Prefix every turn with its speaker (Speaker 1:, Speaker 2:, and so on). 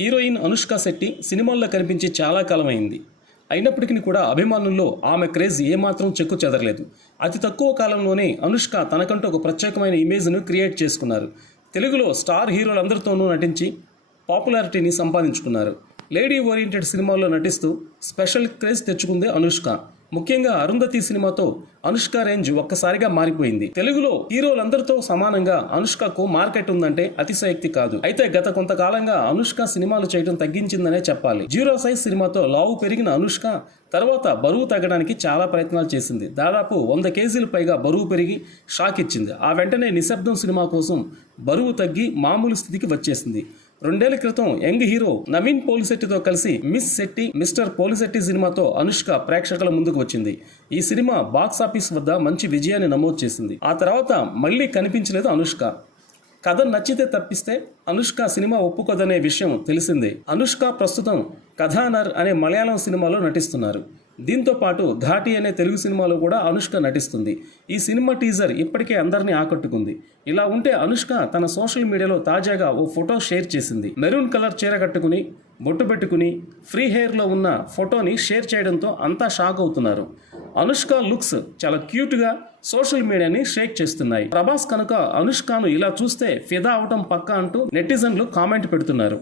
Speaker 1: Heroine Anushka Shetty సినిమాల్లో కనిపించి చాలా కాలం అయింది అయినప్పటికీ కూడా అభిమానుల్లో ఆమె క్రేజ్ ఏమాత్రం చెక్కు చెదరలేదు. అతి తక్కువ కాలంలోనే అనుష్క తనకంటూ ఒక ప్రత్యేకమైన ఇమేజ్ను క్రియేట్ చేసుకున్నారు. తెలుగులో స్టార్ హీరోలందరితోనూ నటించి పాపులారిటీని సంపాదించుకున్నారు. లేడీ ఓరియంటెడ్ సినిమాల్లో నటిస్తూ స్పెషల్ క్రేజ్ తెచ్చుకుంది అనుష్క. ముఖ్యంగా అరుంధతి సినిమాతో అనుష్క రేంజ్ ఒక్కసారిగా మారిపోయింది. తెలుగులో హీరోలందరితో సమానంగా అనుష్కకు మార్కెట్ ఉందంటే అతిశయోక్తి కాదు. అయితే గత కొంతకాలంగా అనుష్క సినిమాలు చేయడం తగ్గించిందనే చెప్పాలి. జీరో సైజ్ సినిమాతో లావు పెరిగిన అనుష్క తర్వాత బరువు తగ్గడానికి చాలా ప్రయత్నాలు చేసింది. దాదాపు వంద కేజీలు పైగా బరువు పెరిగి షాక్ ఇచ్చింది. ఆ వెంటనే నిశ్శబ్దం సినిమా కోసం బరువు తగ్గి మామూలు స్థితికి వచ్చేసింది. రెండేళ్ళ క్రితం యంగ్ హీరో నవీన్ పోలిశెట్టితో కలిసి మిస్ శెట్టి మిస్టర్ పోలిశెట్టి సినిమాతో అనుష్క ప్రేక్షకుల ముందుకు వచ్చింది. ఈ సినిమా బాక్స్ ఆఫీస్ వద్ద మంచి విజయాన్ని నమోదు చేసింది. ఆ తర్వాత మళ్ళీ కనిపించలేదు అనుష్క. కథ నచ్చితే తప్పిస్తే అనుష్క సినిమా ఒప్పుకోదనే విషయం తెలిసిందే. అనుష్క ప్రస్తుతం కథానర్ అనే మలయాళం సినిమాలో నటిస్తున్నారు. దీంతో పాటు ఘాటి అనే తెలుగు సినిమాలో కూడా అనుష్క నటిస్తుంది. ఈ సినిమా టీజర్ ఇప్పటికే అందరినీ ఆకట్టుకుంది. ఇలా ఉంటే అనుష్క తన సోషల్ మీడియాలో తాజాగా ఓ ఫోటో షేర్ చేసింది. మెరూన్ కలర్ చీర కట్టుకుని బొట్టు పెట్టుకుని ఫ్రీ హెయిర్లో ఉన్న ఫోటోని షేర్ చేయడంతో అంతా షాక్ అవుతున్నారు. అనుష్క లుక్స్ చాలా క్యూట్గా సోషల్ మీడియాని షేక్ చేస్తున్నాయి. ప్రభాస్ కనుక అనుష్కను ఇలా చూస్తే ఫిదా అవటం పక్క అంటూ నెటిజన్లు కామెంట్ పెడుతున్నారు.